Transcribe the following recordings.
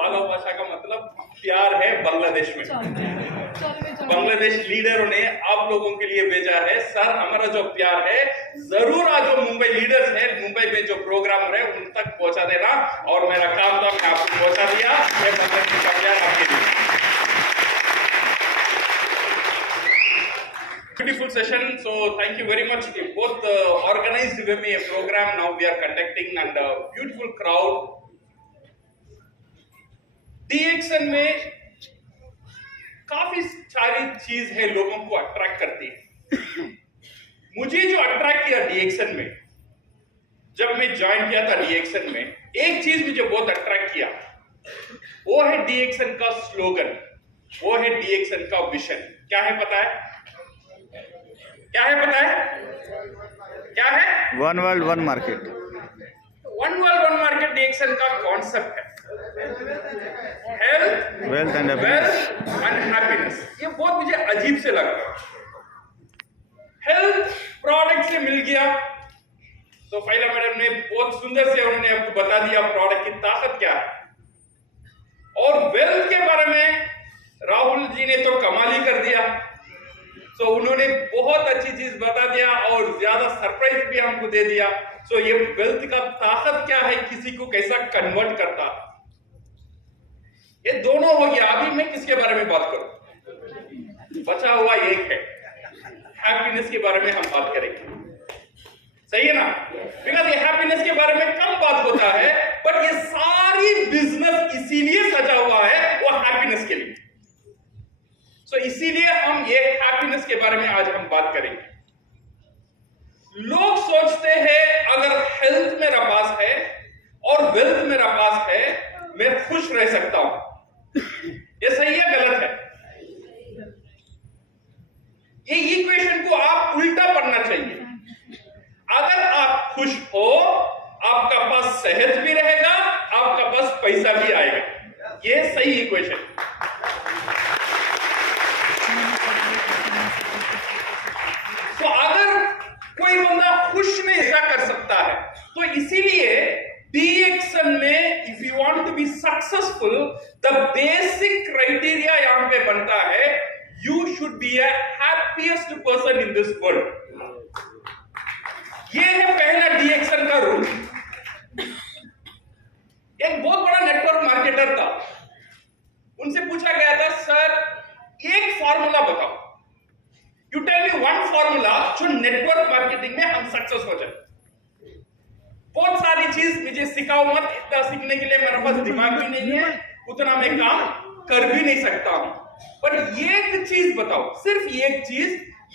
बाघा भाषा का मतलब प्यार है बांग्लादेश में। बांग्लादेश लीडरों ने आप लोगों के लिए भेजा है, सर हमारा जो प्यार है जरूर आज जो मुंबई लीडर्स है, मुंबई में जो प्रोग्राम है उन तक पहुंचा देना, और मेरा काम था मैं आपको पहुंचा दिया। ये बांग्लादेश का प्यार आपके लिए। Beautiful session. So thank you very much. You both organized with me a program. Now we are conducting and a beautiful crowd. DXN में काफी सारी चीज है लोगों को अट्रैक्ट करती है। मुझे जो अट्रैक्ट किया DXN में, जब मैं ज्वाइन किया था DXN में, एक चीज मुझे बहुत अट्रैक्ट किया, वो है DXN का स्लोगन, वो है DXN का विजन। क्या है पता है? क्या है पता है? क्या है? One world one market. One world one market DXN का कॉन्सेप्ट है। Health, wealth and happiness. ये बहुत मुझे अजीब से लगा। हेल्थ प्रोडक्ट से मिल गया, तो फाइला मैडम ने बहुत सुंदर से उन्होंने आपको बता दिया प्रोडक्ट की ताकत क्या है। और वेल्थ के बारे में राहुल जी ने तो कमाल ही कर दिया। तो उन्होंने बहुत अच्छी चीज बता दिया और ज्यादा सरप्राइज भी हमको दे दिया। सो ये वेल्थ का ताकत क्या है, किसी को कैसा कन्वर्ट करता, ये दोनों हो गया। अभी मैं किसके बारे में बात करूं? बचा हुआ एक है, हैप्पीनेस के बारे में हम बात करेंगे। सही है ना? बिकॉज़ ये हैप्पीनेस के बारे में कम बात होता है, बट ये सारी बिजनेस इसीलिए सजा हुआ है वो हैप्पीनेस के लिए। तो इसीलिए हम ये हैप्पीनेस के बारे में आज हम बात करेंगे। लोग सोचते हैं अगर हेल्थ मेरा पास है और वेल्थ मेरा पास है, मैं खुश रह सकता हूं। ये सही है गलत है? ये इक्वेशन को आप उल्टा पढ़ना चाहिए। अगर आप खुश हो, आपका पास सेहत भी रहेगा, आपका पास पैसा भी आएगा। ये सही इक्वेशन। तो अगर कोई बंदा खुश में ऐसा कर सकता है, तो इसीलिए DXN में if you want to be successful, the basic criteria यहां पे बनता है, you should be a happiest person in this world. ये है पहला DXN का रूल। एक बहुत बड़ा नेटवर्क मार्केटर था, उनसे पूछा गया था, सर एक फॉर्मूला बताओ, you tell me one formula जो नेटवर्क मार्केटिंग में हम सक्सेस हो जाए। बहुत सारी चीज मुझे सिखाओ मत, इतना सीखने के लिए मेरे पास दिमाग भी नहीं है, उतना मैं काम कर भी नहीं सकता हूं। पर एक चीज बताओ, सिर्फ एक चीज,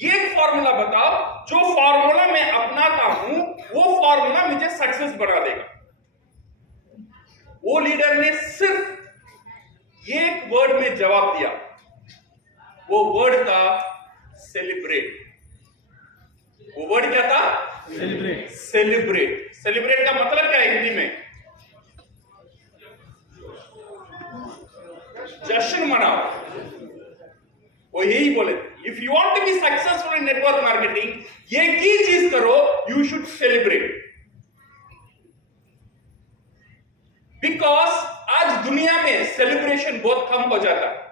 एक फॉर्मूला बताओ जो फॉर्मूला मैं अपनाता हूं, वो फॉर्मूला मुझे सक्सेस बना देगा। वो लीडर ने सिर्फ एक वर्ड में जवाब दिया, वो वर्ड था सेलिब्रेट। वो वर्ड क्या था? सेलिब्रेट। सेलिब्रेट। सेलिब्रेट का मतलब क्या है हिंदी में? जश्न मनाओ। वो यही बोले, if you want to be successful in network marketing, ये की चीज करो, यू शुड सेलिब्रेट। बिकॉज आज दुनिया में सेलिब्रेशन बहुत कम हो जाता है।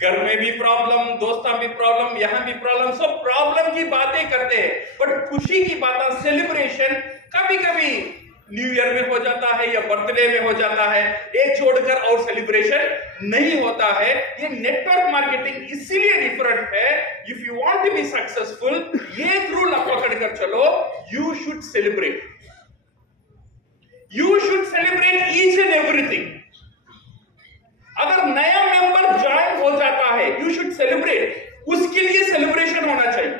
घर में भी प्रॉब्लम, दोस्तों भी प्रॉब्लम, यहां भी प्रॉब्लम, सब प्रॉब्लम की बातें करते हैं, बट खुशी की बातें, सेलिब्रेशन कभी कभी न्यू ईयर में हो जाता है या बर्थडे में हो जाता है, एक छोड़कर और सेलिब्रेशन नहीं होता है। ये नेटवर्क मार्केटिंग इसीलिए डिफरेंट है। If you want to be successful, ये रूल आप पकड़ कर चलो, you should celebrate. You should celebrate each and everything. अगर नया मेंबर ज्वाइन हो जाता है, यू शुड सेलिब्रेट, उसके लिए सेलिब्रेशन होना चाहिए।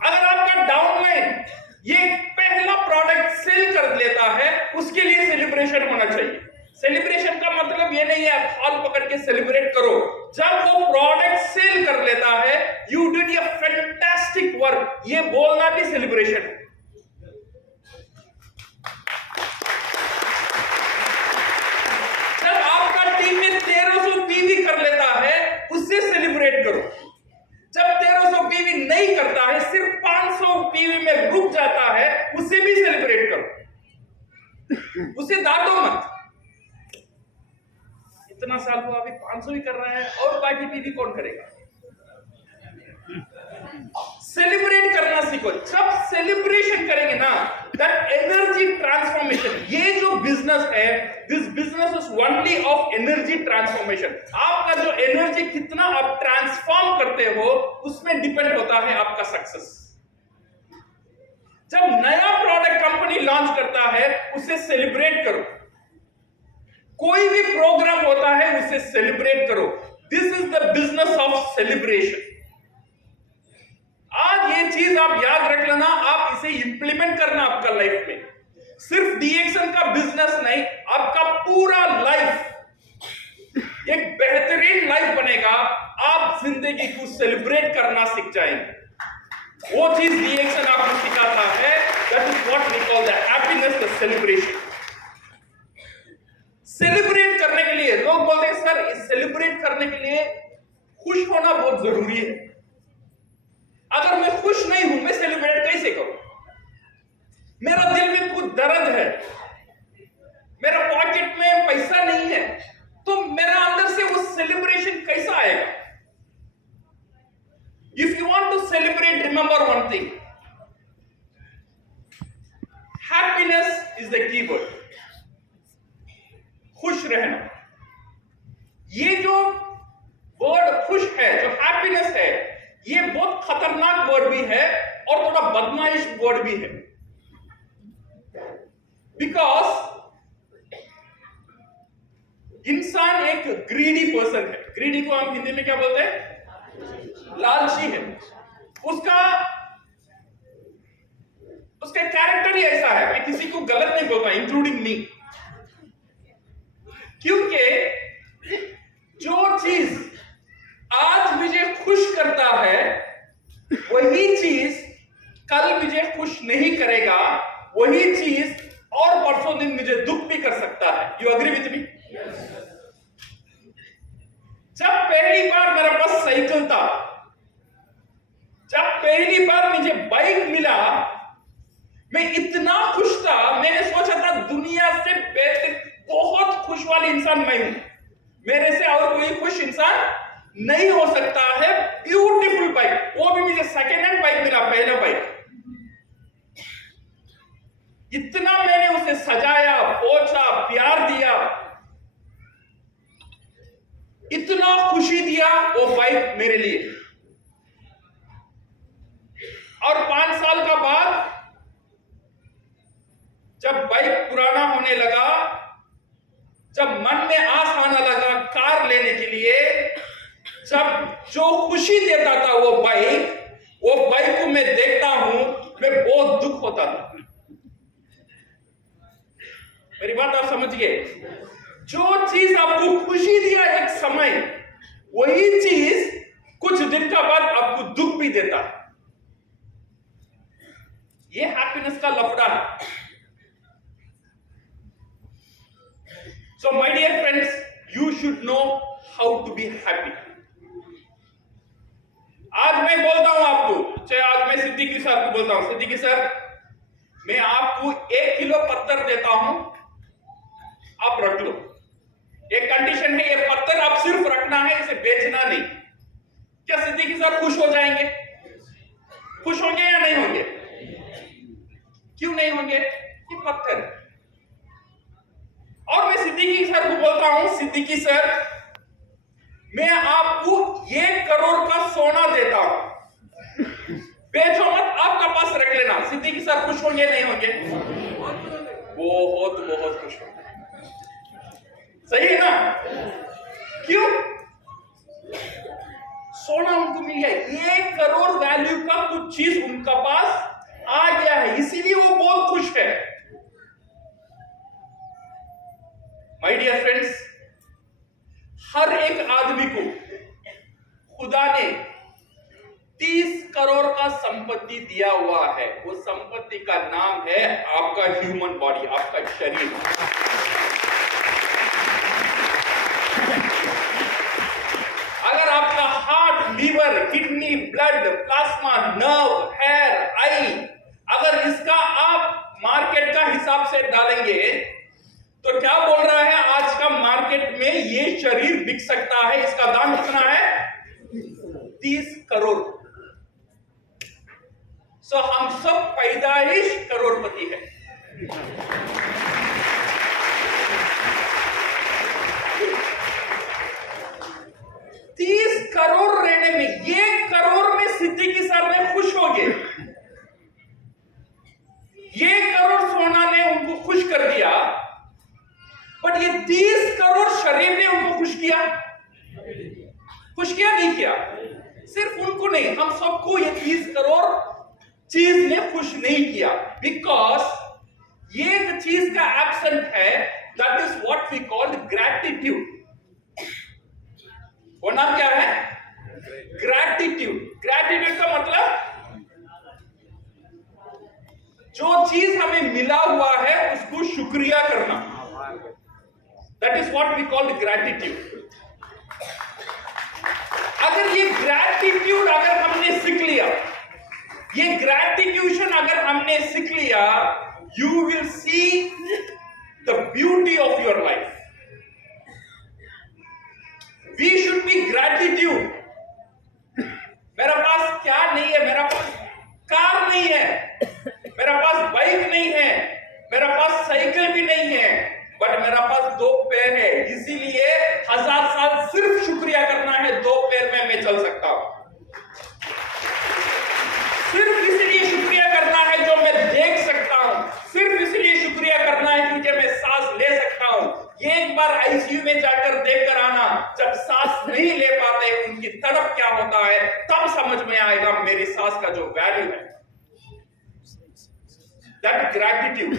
अगर आपका डाउनलाइन ये पहला प्रोडक्ट सेल कर लेता है, उसके लिए सेलिब्रेशन होना चाहिए। सेलिब्रेशन का मतलब ये नहीं है आप हॉल पकड़ के सेलिब्रेट करो। जब वो प्रोडक्ट सेल कर लेता है, you did a fantastic work, ये बोलना भी सेलिब्रेशन है। कर लेता है, उससे सेलिब्रेट करो। जब 1300 पीवी नहीं करता है, सिर्फ 500 पीवी में रुक जाता है, उससे भी सेलिब्रेट करो, उसे डांटो मत। इतना साल हुआ, अभी 500 ही कर रहा है, और बाकी पीवी कौन करेगा? सेलिब्रेट करना सीखो। जब सेलिब्रेशन करेंगे ना, दैट एनर्जी ट्रांसफॉर्मेशन, ये जो बिजनेस है, this business is only of energy transformation. आपका जो एनर्जी कितना आप ट्रांसफॉर्म करते हो, उसमें डिपेंड होता है आपका सक्सेस। जब नया प्रोडक्ट कंपनी लॉन्च करता है, उसे सेलिब्रेट करो। कोई भी प्रोग्राम होता है, उसे सेलिब्रेट करो। This is the business of celebration. आज ये चीज आप याद रख लेना, आप इसे इंप्लीमेंट करना आपका लाइफ में। सिर्फ डीएक्शन का बिजनेस नहीं, आपका पूरा लाइफ एक बेहतरीन लाइफ बनेगा। आप जिंदगी को सेलिब्रेट करना सीख जाएंगे। वो चीज डीएक्शन आपको सिखाता है। That is what we call the happiness, the celebration. Celebrate करने के लिए लोग बोलते हैं, सर इस सेलिब्रेट करने के लिए खुश होना बहुत जरूरी है। अगर मैं खुश नहीं हूं, मैं सेलिब्रेट कैसे करूं? मेरा दिल में कुछ दर्द है, मेरा पॉकेट में पैसा नहीं है, तो मेरा अंदर से वो सेलिब्रेशन कैसा आएगा? If you want to celebrate, remember one thing, happiness is the keyword. खुश रहना, ये जो वर्ड खुश है, जो हैप्पीनेस है, ये बहुत खतरनाक वर्ड भी है और थोड़ा बदमाश वर्ड भी है। बिकॉज इंसान एक ग्रीडी पर्सन है। ग्रीडी को हम हिंदी में क्या बोलते हैं? लालची है। उसका कैरेक्टर ही ऐसा है। मैं किसी को गलत नहीं बोलता, इंक्लूडिंग मी, क्योंकि जो चीज आज मुझे खुश करता है, वही चीज कल मुझे खुश नहीं करेगा। वही चीज और परसों दिन मुझे दुख भी कर सकता है। You agree with me? जब पहली बार मेरे पास साइकिल था, जब पहली बार मुझे बाइक मिला, मैं इतना खुश था, मैंने सोचा था दुनिया से बेहतर, बहुत खुश वाली इंसान मैं हूं। मेरे से और कोई खुश इंसान नहीं हो सकता है। ब्यूटीफुल बाइक, वो भी मुझे सेकेंड हैंड बाइक मिला, पहला बाइक। इतना मैंने उसे सजाया, पोंछा, प्यार दिया, इतना खुशी दिया वो बाइक मेरे लिए। और 5 साल का बाद जब बाइक पुराना होने लगा, जब मन में आस आने लगा कार लेने के लिए, जब जो खुशी देता था वो बाइक को मैं देखता हूं, मैं बहुत दुख होता था। मेरी बात आप समझ गए? जो चीज आपको खुशी दिया एक समय, वही चीज कुछ दिन का बाद आपको दुख भी देता है। ये हैप्पीनेस का लफड़ा है। So my dear friends, you should know how to be happy. आज मैं बोलता हूं आपको, चाहे आज मैं सिद्दीकी सर को बोलता हूं, सिद्दीकी सर, मैं आपको 1 किलो पत्थर देता हूं, आप रख लो। एक कंडीशन है, ये पत्थर आप सिर्फ रखना है, इसे बेचना नहीं। क्या सिद्दीकी सर खुश हो जाएंगे? खुश होंगे या नहीं होंगे? क्यों नहीं होंगे? ये पत्थर है। और मैं सिद्दीकी सर को बोलता हूं, सिद्दीकी सर, मैं आपको 1 करोड़ का सोना देता हूं, बेचो मत, आपका पास रख लेना। सिद्दीकी सर खुश होंगे नहीं होंगे? बहुत बहुत खुश होंगे। सही है ना? क्यों? सोना उनको मिल गया, 1 करोड़ वैल्यू का कुछ चीज उनका पास आ गया है, इसीलिए वो बहुत खुश है। माय डियर फ्रेंड्स, हर एक आदमी को खुदा ने 30 करोड़ का संपत्ति दिया हुआ है। वो संपत्ति का नाम है आपका ह्यूमन बॉडी, आपका शरीर। अगर आपका heart, liver, kidney, blood, plasma, nerve, hair, eye, अगर इसका आप मार्केट का हिसाब से डालेंगे, तो क्या बोल रहा है आज का मार्केट में, ये शरीर बिक सकता है। इसका दाम कितना है? 30 करोड़। सो हम सब पैदाइश करोड़पति है। करोड़ रहने में, 1 करोड़ में सिद्दीकी सर ने खुश हो गए। 1 करोड़ सोना ने उनको खुश कर दिया, बट ये 30 करोड़ शरीफ ने उनको खुश किया? खुश किया नहीं किया? सिर्फ उनको नहीं, हम सबको ये 30 करोड़ चीज ने खुश नहीं किया। बिकॉज ये जो चीज का एब्सेंट है, that is what we call gratitude. वो नाम क्या है? ग्रैटिट्यूड। ग्रैटिट्यूड का मतलब जो चीज हमें मिला हुआ है उसको शुक्रिया करना। That is what we call gratitude. अगर ये ग्रैटिट्यूड अगर हमने सीख लिया, ये ग्रैटिट्यूशन अगर हमने सीख लिया, you will see the beauty of your life. We should be gratitude. मेरा पास क्या नहीं है? मेरा पास कार नहीं है, मेरा पास बाइक नहीं है, मेरा पास साइकिल भी नहीं है, बट मेरा पास 2 पैर है। इसीलिए 1000 साल सिर्फ शुक्रिया करना है, 2 पैर में मैं चल सकता हूं। सिर्फ इसलिए शुक्रिया करना है जो मैं देख सकता हूं, सिर्फ इसलिए शुक्रिया करना है क्योंकि मैं सांस ले सकता हूं। एक बार आईसीयू में जाकर देखकर आना, जब सांस नहीं ले पाते उनकी तड़प क्या होता है, तब समझ में आएगा मेरी सांस का जो वैल्यू है। That gratitude.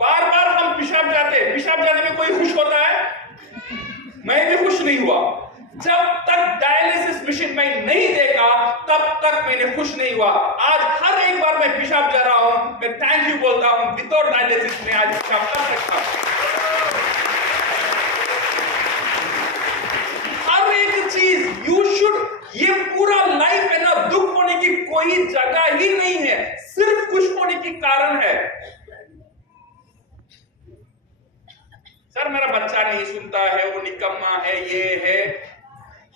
बार बार हम पेशाब जाते, पेशाब जाने में कोई खुश होता है? मैं भी खुश नहीं हुआ। जब तक डायलिसिस मशीन में नहीं देखा तब तक मैंने खुश नहीं हुआ। आज हर एक बार मैं पेशाब जा रहा हूं, मैं थैंक यू बोलता हूं। विदाउट डायलिसिस में आज पेशाब कर सकता हूं। हर एक चीज यू शुड, ये पूरा लाइफ है ना, दुख होने की कोई जगह ही नहीं है, सिर्फ खुश होने की कारण है। सर मेरा बच्चा नहीं सुनता है, वो निकम्मा है, ये है।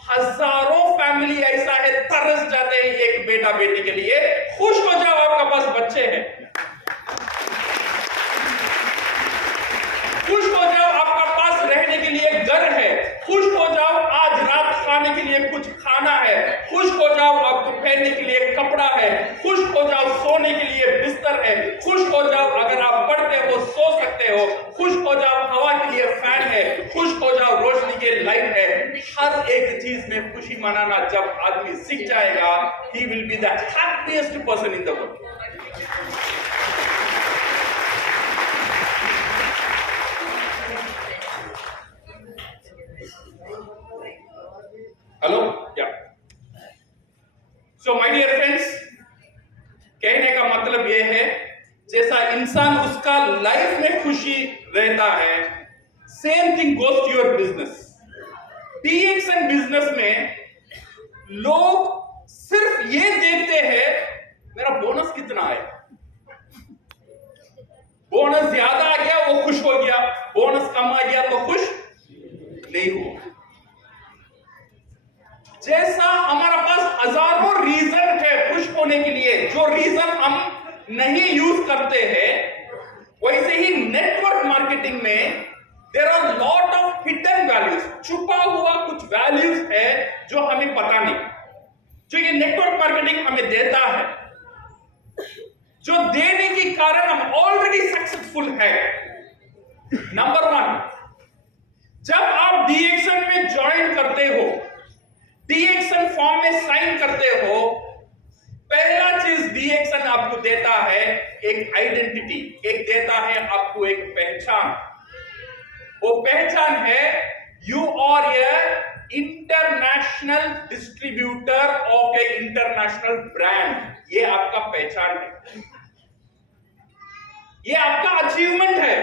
हजारों फैमिली ऐसा है, तरस जाते हैं एक बेटा बेटी के लिए। खुश हो जाओ, आपका पास बच्चे हैं। खुश हो जाओ, आपका पास रहने के लिए घर है। खुश हो जाओ, आज रात खाने के लिए कुछ खाना है। खुश हो जाओ, आपको पहनने के लिए कपड़ा है। खुश हो जाओ, सोने के लिए बिस्तर है। खुश हो जाओ, अगर आप पढ़ते हो सो सकते हो। खुश हो जाओ, हवा के लिए फैन है। खुश हो जाओ, रोशनी के लाइट है। हर एक चीज में खुशी मनाना जब आदमी सीख जाएगा, he will be the happiest person in the world. Hello, क्या? सो माय डियर फ्रेंड्स, कहने का मतलब यह है, जैसा इंसान उसका लाइफ में खुशी रहता है, same thing goes to your business. DXN business में लोग सिर्फ ये देखते हैं मेरा बोनस कितना है। बोनस ज्यादा आ गया वो खुश हो गया, बोनस कम आ गया तो खुश नहीं हुआ। जैसा हमारा पास हजारों रीजन है खुश होने के लिए, जो रीजन हम नहीं यूज करते हैं, वैसे ही नेटवर्क मार्केटिंग में there are lot of hidden values. छुपा हुआ कुछ वैल्यूज है जो हमें पता नहीं, जो ये नेटवर्क मार्केटिंग हमें देता है, जो देने के कारण हम ऑलरेडी सक्सेसफुल है। नंबर 1, जब आप DXN में ज्वाइन करते हो, DXN फॉर्म में साइन करते हो, पहला चीज DXN आपको देता है एक आइडेंटिटी, एक देता है आपको एक पहचान। वो पहचान है you are a international distributor of a international brand. ये आपका पहचान है, ये आपका अचीवमेंट है।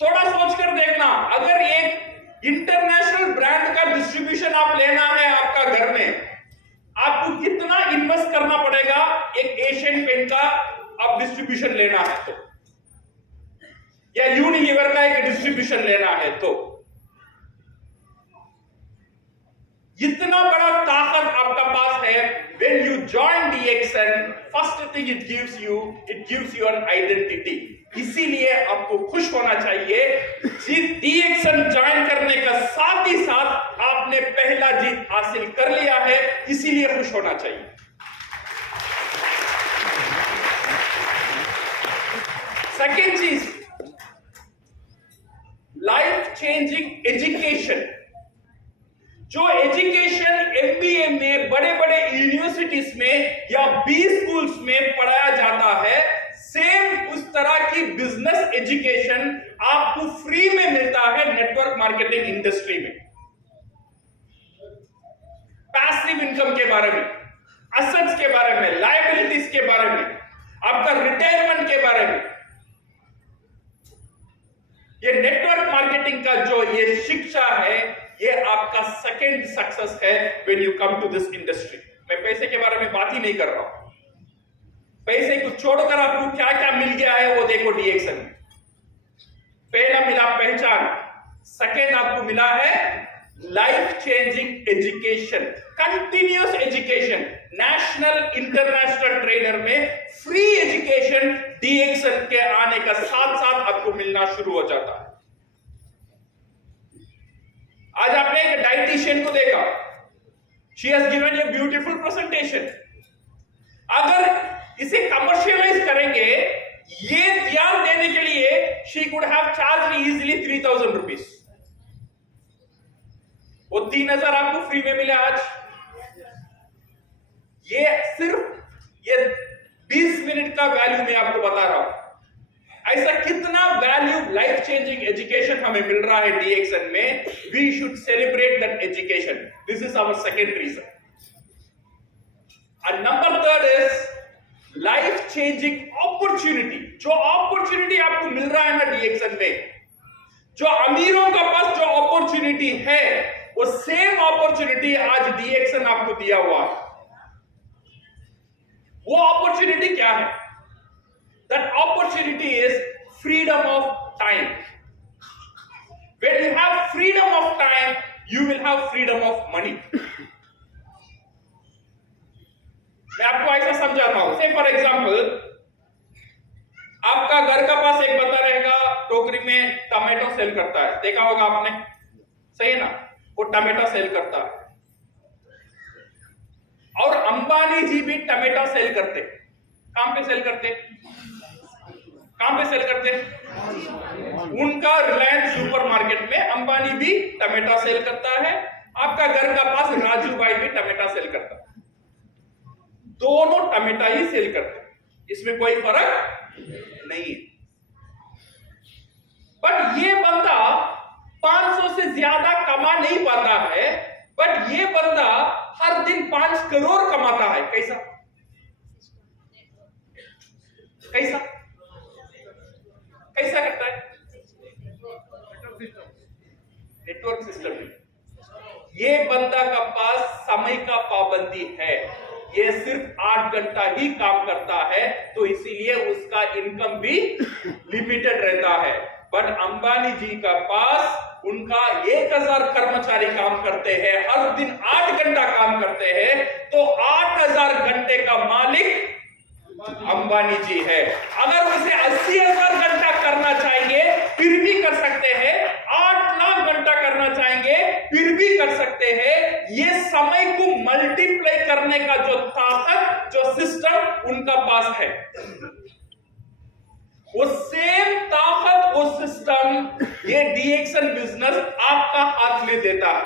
थोड़ा सोचकर देखना, अगर एक इंटरनेशनल ब्रांड का डिस्ट्रीब्यूशन आप लेना है आपका घर में, आपको कितना इन्वेस्ट करना पड़ेगा? एक एशियन पेंट का आप अब डिस्ट्रीब्यूशन लेना है तो, या यूनिलीवर का एक डिस्ट्रीब्यूशन लेना है तो, इतना बड़ा ताकत आपका पास है। When you join DXN, first thing it gives you an identity. इसीलिए आपको खुश होना चाहिए। DXN ज्वाइन करने का साथ ही साथ आपने पहला जीत हासिल कर लिया है, इसीलिए खुश होना चाहिए। सेकेंड चीज, लाइफ चेंजिंग एजुकेशन। जो एजुकेशन MBA में बड़े बड़े यूनिवर्सिटीज में या B स्कूल्स में पढ़ाया जाता है, सेम उस तरह की बिजनेस एजुकेशन आपको फ्री में मिलता है नेटवर्क मार्केटिंग इंडस्ट्री में। पैसिव इनकम के बारे में, एसेट्स के बारे में, लायबिलिटीज के बारे में, आपका रिटायरमेंट के बारे में, ये नेटवर्क मार्केटिंग का जो ये शिक्षा है, ये आपका सेकंड सक्सेस है when you come to this industry. मैं पैसे के बारे में बात ही नहीं कर रहा हूं। पैसे को छोड़कर आपको क्या क्या मिल गया है वो देखो DXN में। पहला मिला पहचान, सेकंड आपको मिला है life changing education, continuous education, national international trainer में फ्री एजुकेशन DXN के आने का साथ साथ आपको मिलना शुरू हो जाता है। आज आपने एक डाइटिशियन को देखा, she has given a beautiful presentation. अगर इसे कमर्शियलाइज करेंगे, ये ध्यान देने के लिए she could have charge easily 3000 rupees. वो 3000 आपको फ्री में मिला आज। ये सिर्फ ये 20 मिनट का वैल्यू मैं आपको बता रहा हूं। ऐसा कितना वैल्यू लाइफ चेंजिंग एजुकेशन हमें मिल रहा है DXN में। We should celebrate that education. This is our second reason. And number third is life changing opportunity. जो अपॉर्चुनिटी आपको मिल रहा है ना DXN में, जो अमीरों का पास जो अपॉर्चुनिटी है, वो सेम अपॉर्चुनिटी आज DXN आपको दिया हुआ है। वो अपॉर्चुनिटी क्या है? That opportunity is freedom of time. When you have freedom of time, you will have freedom of money. मैं आपको ऐसा समझाता हूं। से फॉर एग्जाम्पल, आपका घर का पास एक बंदा रहेगा, टोकरी में टमाटो सेल करता है, देखा होगा आपने, सही है ना? वो टमाटो सेल करता है। और अंबानी जी भी टमाटो सेल करते। कहां पे सेल करते? कहां पे सेल करते? उनका रिलायंस सुपरमार्केट में अंबानी भी टमाटो सेल करता है। आपका घर का पास राजू भाई भी टमाटो सेल करता है। दोनों टमाटो ही सेल करते हैं, इसमें कोई फर्क नहीं है। बट ये बंदा 500 से ज्यादा कमा नहीं पाता है, बट ये बंदा हर दिन 5 करोड़ कमाता है। कैसा? कैसा कैसा करता है? Network system. ये बंदा का पास समय का पाबंदी है, ये सिर्फ 8 घंटा ही काम करता है, तो इसीलिए उसका इनकम भी लिमिटेड रहता है। बट अंबानी जी का पास उनका 1000 कर्मचारी काम करते हैं, हर दिन 8 घंटा काम करते हैं, तो 8000 घंटे का मालिक अंबानी जी है। अगर उसे 80,000 घंटा करना चाहेंगे फिर भी कर सकते हैं, 8 लाख घंटा करना चाहेंगे फिर भी कर सकते हैं। ये समय को मल्टीप्लाई करने का जो ताकत, जो सिस्टम उनका पास है, वो सेम ताकत, वो सिस्टम ये DXN बिजनेस आपका हाथ में देता है।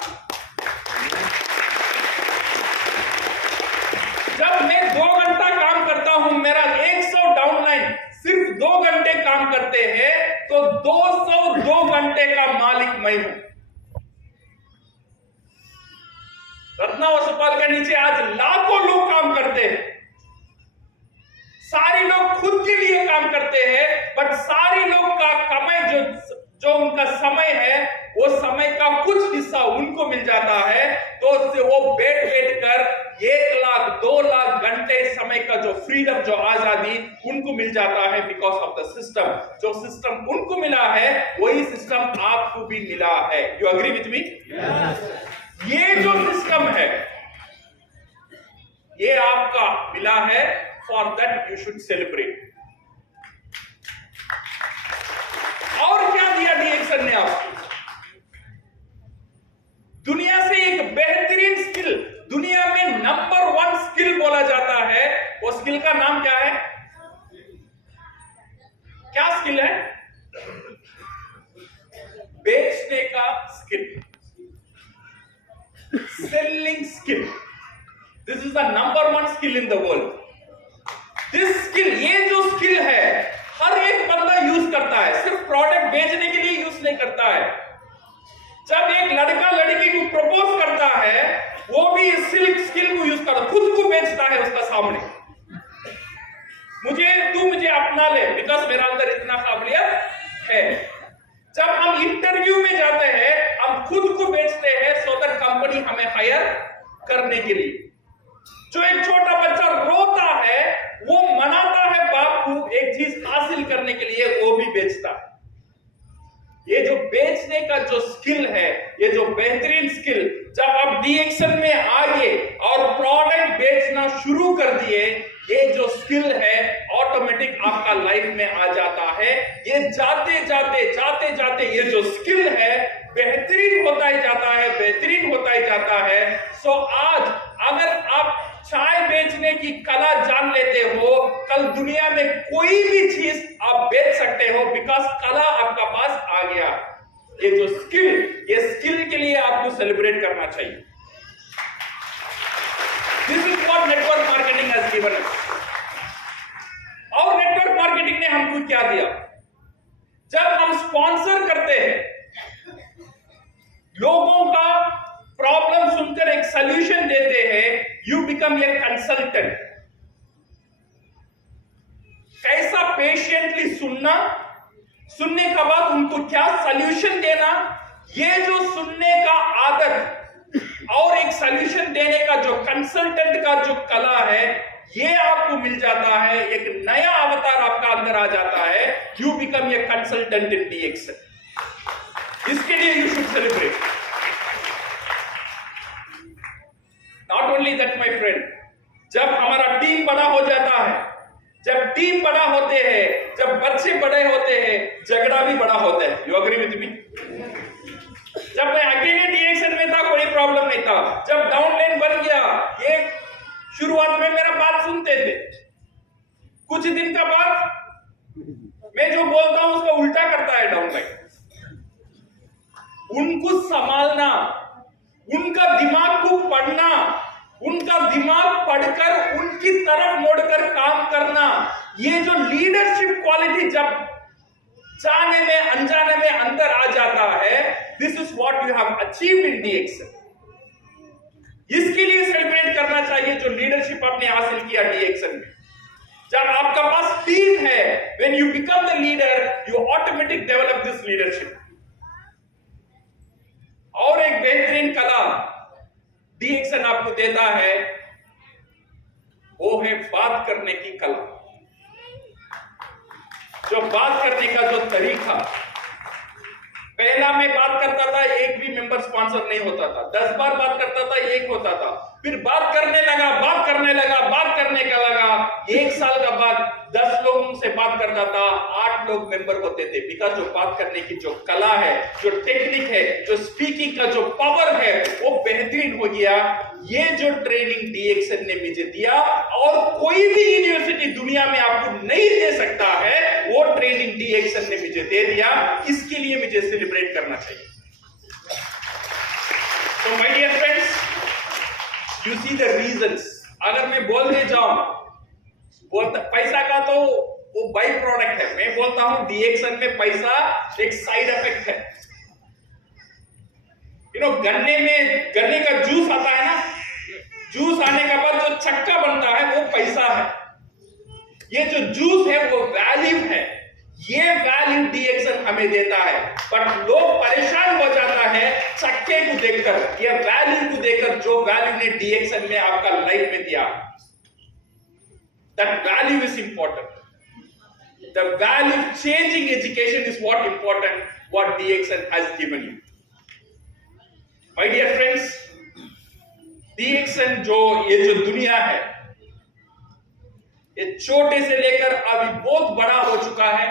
जब मैं 2 घंटा काम करता हूं, मेरा 100 डाउनलाइन सिर्फ 2 घंटे काम करते हैं, तो 202 घंटे का मालिक मैं हूं। रत्ना वसुपाल के नीचे आज लाखों लोग काम करते हैं। सारे लोग खुद के लिए काम करते हैं, बट सारे लोग का कमाई जो जो उनका समय है वो समय का कुछ हिस्सा उनको मिल जाता है, तो उससे वो बैठ कर 1 लाख 2 लाख घंटे समय का जो फ्रीडम, जो आजादी उनको मिल जाता है बिकॉज ऑफ द सिस्टम। जो सिस्टम उनको मिला है वही सिस्टम आपको भी मिला है। You agree with me? ये जो सिस्टम है ये आपका मिला है, for that you should celebrate. और क्या दिया DXN ने आपको? दुनिया से एक बेहतरीन स्किल, दुनिया में नंबर 1 स्किल बोला जाता है, वो स्किल का नाम क्या है? क्या स्किल है? बेचने का skill, selling skill. This is the number 1 skill in the world. This skill, ये जो स्किल है हर एक बंदा यूज करता है, सिर्फ प्रोडक्ट बेचने के लिए यूज नहीं करता है। जब एक लड़का लड़की को प्रपोज करता है वो भी इस स्किल को यूज करता है, खुद को बेचता है उसका सामने। तू मुझे अपना ले बिकॉज मेरा अंदर इतना काबिलियत है। जब हम इंटरव्यू में जाते हैं हम खुद को बेचते हैं सो दैट कंपनी हमें हायर करने के लिए। जो एक छोटा बच्चा रोता है वो मनाता है बाप को एक चीज हासिल करने के लिए, वो भी बेचता है। ये जो बेचने का जो स्किल है, ये जो बेहतरीन स्किल, जब आप DXN में आगे और प्रोडक्ट बेचना शुरू कर दिए, ये जो स्किल है ऑटोमेटिक आपका लाइफ में आ जाता है। ये जाते जाते ये जो स्किल है बेहतरीन होता ही जाता है, बेहतरीन होता ही जाता है। सो आज अगर आप चाय बेचने की कला जान लेते हो, कल दुनिया में कोई भी चीज आप बेच सकते हो बिकॉज कला आपका पास आ गया। ये जो स्किल, ये स्किल के लिए आपको सेलिब्रेट करना चाहिए। This is what network marketing has given us. और नेटवर्क मार्केटिंग ने हमको क्या दिया? जब हम स्पॉन्सर करते हैं, लोगों का प्रॉब्लम सुनकर एक सॉल्यूशन देते हैं, यू बिकम ए कंसल्टेंट। कैसा पेशेंटली सुनना, सुनने के बाद उनको क्या सॉल्यूशन देना, ये जो सुनने का आदत और एक सॉल्यूशन देने का जो कंसल्टेंट का जो कला है, ये आपको मिल जाता है। एक नया अवतार आपका अंदर आ जाता है। You become a consultant in DXN। इसके लिए you should celebrate. Not only that my friend, जब हमारा टीम बड़ा हो जाता है, जब टीम बड़ा होते हैं, जब बच्चे बड़े होते हैं, झगड़ा भी बड़ा होता है। You agree with me? जब मैं अकेले DXN में था कोई प्रॉब्लम नहीं था। जब डाउनलाइन बन गया, ये शुरुआत में मेरा बात सुनते थे, कुछ दिन का बाद मैं जो बोलता हूं उसका उल्टा करता है डाउनलाइन। उनको संभालना, उनका दिमाग को पढ़ना, उनका दिमाग पढ़कर उनकी तरफ मोड़कर काम करना, ये जो लीडरशिप क्वालिटी जब जाने में अनजाने में अंदर आ जाता है, this is what you have achieved in DXN। इसके लिए सेलिब्रेट करना चाहिए जो लीडरशिप आपने हासिल किया DXN में। जब आपका पास टीम है, when you become the leader, you automatically develop this leadership। और एक बेहतरीन कला DXN आपको देता है, वो है बात करने की कला। जो बात करने का जो तरीका, पहला मैं बात करता था एक भी मेंबर स्पॉन्सर नहीं होता था, 10 बार बात करता था एक होता था, फिर बात करने लगा, बात करने का लगा, 1 साल का बाद 10 लोगों से बात करता था, 8 लोग मेंबर होते थे। बिकॉज जो बात करने की जो कला है, जो टेक्निक है, जो स्पीकिंग का जो पावर है, वो बेहतरीन हो गया। ये जो ट्रेनिंग DXN ने मुझे दिया और कोई भी यूनिवर्सिटी दुनिया में आपको नहीं दे सकता है, वो ट्रेनिंग DXN ने मुझे दे दिया। इसके लिए मुझे सेलिब्रेट करना चाहिए। तो my dear friends, you see the reasons. अगर मैं बोलते जाऊं, बोलता पैसा का तो वो बाई प्रोडक्ट है, मैं बोलता हूं DXN में पैसा एक साइड इफेक्ट है। गन्ने का जूस आता है ना, जूस आने के बाद जो चक्का बनता है वो पैसा है। ये जो जूस है वो वैल्यू है। ये वैल्यू डीएक्सन हमें देता है, बट लोग परेशान हो जाता है चक्के को देखकर, ये वैल्यू को देखकर जो वैल्यू ने डीएक्सन में आपका लाइफ में दिया। That value is important. The value changing education is what important, what DXN has given you. My dear friends, DXN ये जो दुनिया है, ये छोटे से लेकर अभी बहुत बड़ा हो चुका है,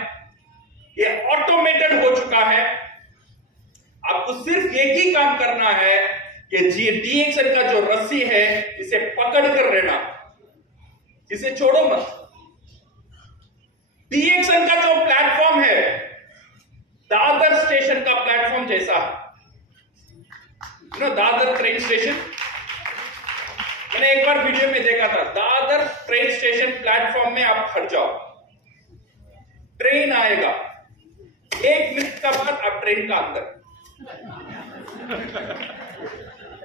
ये ऑटोमेटेड हो चुका है। आपको सिर्फ एक ही काम करना है कि डीएक्सन का जो रस्सी है इसे पकड़ कर रहना, इसे छोड़ो मत। डीएक्सन का जो प्लेटफॉर्म है दादर स्टेशन का प्लेटफॉर्म जैसा है, दादर ट्रेन स्टेशन, मैंने एक बार वीडियो में देखा था। दादर ट्रेन स्टेशन प्लेटफॉर्म में आप खड़ जाओ, ट्रेन आएगा, 1 मिनट का बाद आप ट्रेन का अंदर।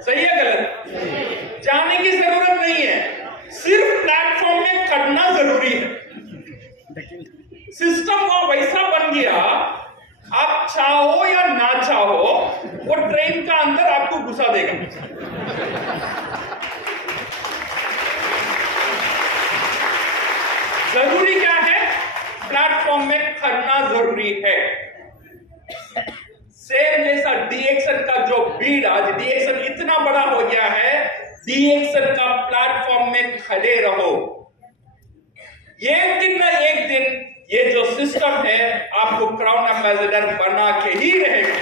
सही है गलत? जाने की जरूरत नहीं है, सिर्फ प्लेटफॉर्म में खड़ना जरूरी है। सिस्टम वो वैसा बन गया, आप चाहो या ना चाहो वो ट्रेन का अंदर आपको घुसा देगा। जरूरी क्या है? प्लेटफॉर्म में खड़ना जरूरी है। सेम जैसा डीएक्सन का जो भीड़, आज डीएक्सन इतना बड़ा हो गया है, डीएक्सन का प्लेटफॉर्म में खड़े रहो। एक दिन ना एक दिन ये जो सिस्टम है आपको क्राउन एम्बेसडर बना के ही रहेगा।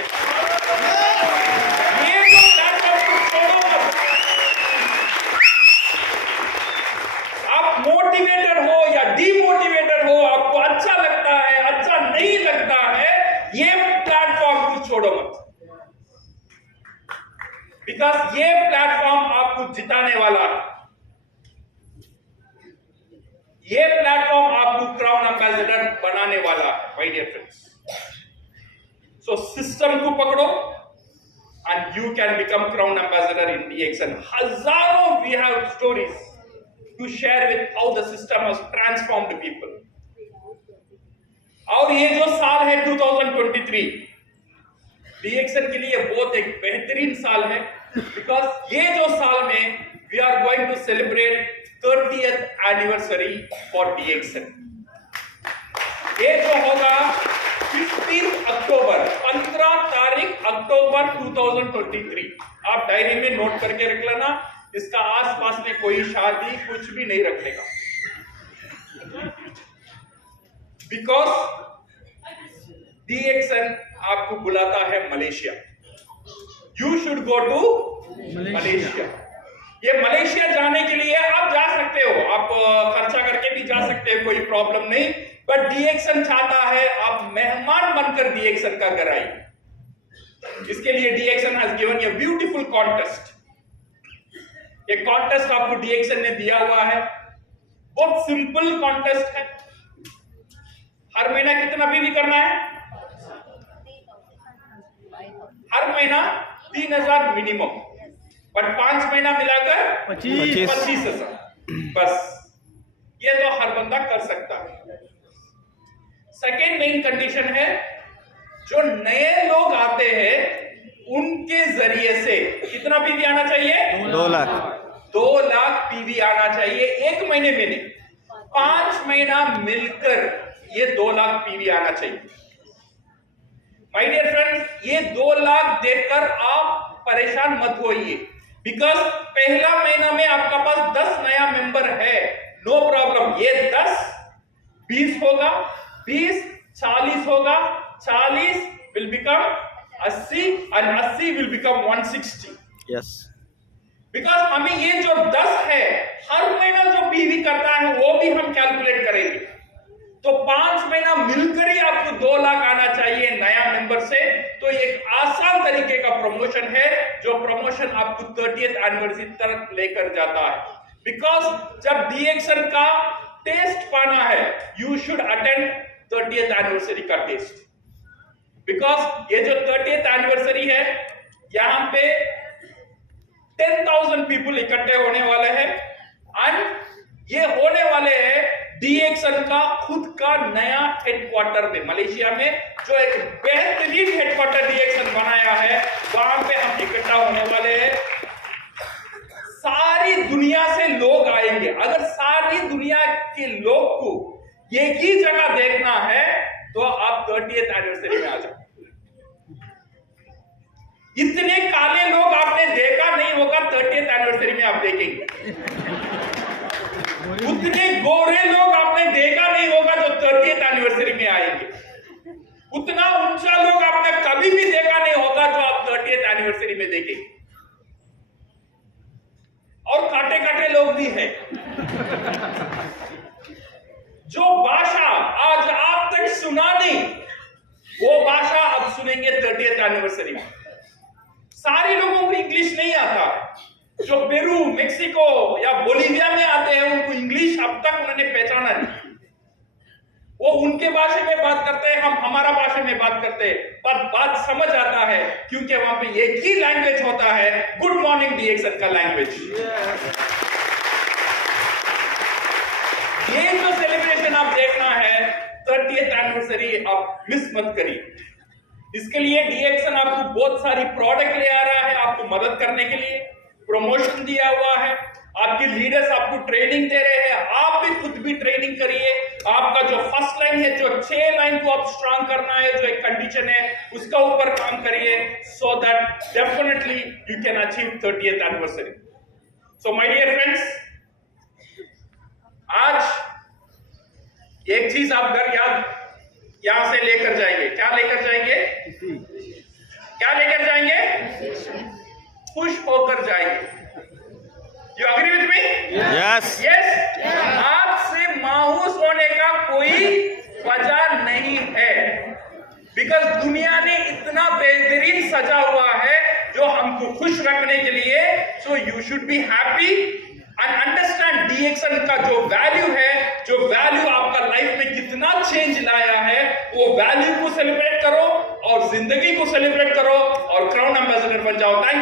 ये जो प्लेटफॉर्म को छोड़ो मत। आप मोटिवेटेड हो या डीमोटिवेटेड हो, आपको अच्छा लगता है, अच्छा नहीं लगता है, ये प्लेटफॉर्म को छोड़ो मत, बिकॉज ये प्लेटफॉर्म आपको जिताने वाला है। ये प्लेटफॉर्म आपको क्राउन एम्बेसडर बनाने वाला है, my dear friends. So system को पकड़ो and you can become crown ambassador in DXN. हजारों we have stories to share with how the system has transformed people. और ये जो साल है 2023 डीएक्सन के लिए बहुत एक बेहतरीन साल है, बिकॉज ये जो साल में we are going to celebrate 30th anniversary for DXN. ये जो होगा 15 अक्टूबर, 15 तारीख अक्टूबर 2023। आप डायरी में नोट करके रख लेना, इसका आसपास में कोई शादी कुछ भी नहीं रखने का, बिकॉज डीएक्सन आपको बुलाता है Malaysia. You should go to Malaysia. ये मलेशिया जाने के लिए आप जा सकते हो, आप खर्चा करके भी जा सकते हो, कोई प्रॉब्लम नहीं, बट डीएक्सन चाहता है आप मेहमान बनकर डीएक्सन का घर आइए। इसके लिए DXN has given a beautiful contest. ये कॉन्टेस्ट आपको डीएक्सन ने दिया हुआ है, बहुत सिंपल कॉन्टेस्ट है। हर महीना कितना भी करना है? हर महीना 3000 मिनिमम, बट 5 महीना मिलाकर 25,000 बस। ये तो हर बंदा कर सकता है। सेकेंड मेन कंडीशन है, जो नए लोग आते हैं उनके जरिए से कितना पीवी आना चाहिए? 2 लाख। 2 लाख पीवी आना चाहिए, 1 महीने में नहीं, 5 महीना मिलकर ये 2 लाख पीवी आना चाहिए। माय डियर फ्रेंड्स, ये 2 लाख देखकर आप परेशान मत होइए, बिकॉज पहला महीना में आपका पास 10 नया मेंबर है, नो प्रॉब्लम। ये 10 20 होगा, 20 40 होगा, 40 विल बिकम 80 और 80 विल बिकम 160। यस, बिकॉज हमें ये जो 10 है हर महीना जो पीवी करता है वो भी हम कैलकुलेट करेंगे, तो 5 महीना मिलकर ही आपको 2 लाख आना चाहिए नया मेंबर से। तो एक आसान तरीके का प्रमोशन है, जो प्रमोशन आपको 30th एनिवर्सरी तक लेकर जाता है। बिकॉज जब डीएक्सन का टेस्ट पाना है, you should attend 30th anniversary का टेस्ट, बिकॉज ये जो 30th एनिवर्सरी है, यहां पे 10,000 पीपल इकट्ठे होने वाले हैं, एंड ये होने वाले हैं डीएक्सन का खुद का नया हेडक्वार्टर में मलेशिया में जो एक बेहतरीन हेडक्वार्टर डीएक्सन बनाया है, वहां पे हम इकट्ठा होने वाले हैं। सारी दुनिया से लोग आएंगे। अगर सारी दुनिया के लोग को एक ही जगह देखना है तो आप 30th एनिवर्सरी में आ जाओ। इतने काले लोग आपने देखा नहीं होगा, 30th एनिवर्सरी में आप देखेंगे। उतने गोरे लोग आपने देखा नहीं होगा जो 30th एनिवर्सरी में आएंगे। उतना ऊंचा लोग आपने कभी भी देखा नहीं होगा जो आप 30th एनिवर्सरी में देखेंगे। और काटे काटे लोग भी हैं। जो भाषा आज आप तक सुना नहीं, वो भाषा अब सुनेंगे 30th एनिवर्सरी में। सारे लोगों को इंग्लिश नहीं आता। जो पेरू, मेक्सिको या बोलिविया में आते हैं, उनको इंग्लिश अब तक उन्होंने पहचाना नहीं। वो उनके भाषा में बात करते हैं, हम हमारा भाषा में बात करते हैं, पर बात समझ आता है क्योंकि वहां पे एक ही लैंग्वेज होता है, गुड मॉर्निंग डीएक्सन का लैंग्वेज। ये जो सेलिब्रेशन आप देखना है 30th एनिवर्सरी, आप मिस मत करिए। इसके लिए डीएक्सन आपको बहुत सारी प्रोडक्ट ले आ रहा है, आपको मदद करने के लिए प्रमोशन दिया हुआ है, आपके लीडर्स आपको ट्रेनिंग दे रहे हैं, आप भी खुद भी ट्रेनिंग करिए। आपका जो फर्स्ट लाइन है, जो 6 लाइन को आप स्ट्रांग करना है, जो एक कंडीशन है, उसका ऊपर काम करिए, so that definitely you can achieve 30th anniversary. So my dear friends, आज एक चीज आप घर यहां से लेकर जाएंगे। क्या लेकर जाएंगे? क्या लेकर जाएंगे? खुश होकर जाएंगे। You agree with me? Yes yes. आपसे मायूस होने का कोई वजह नहीं है, बिकॉज दुनिया ने इतना बेहतरीन सजा हुआ है जो हमको खुश रखने के लिए। So you should be happy and understand DXN का जो वैल्यू है, जो वैल्यू आपका लाइफ में कितना चेंज लाया है, वो वैल्यू को सेलिब्रेट करो और जिंदगी को सेलिब्रेट करो और क्राउन एम्बेसडर बन जाओ। थैंक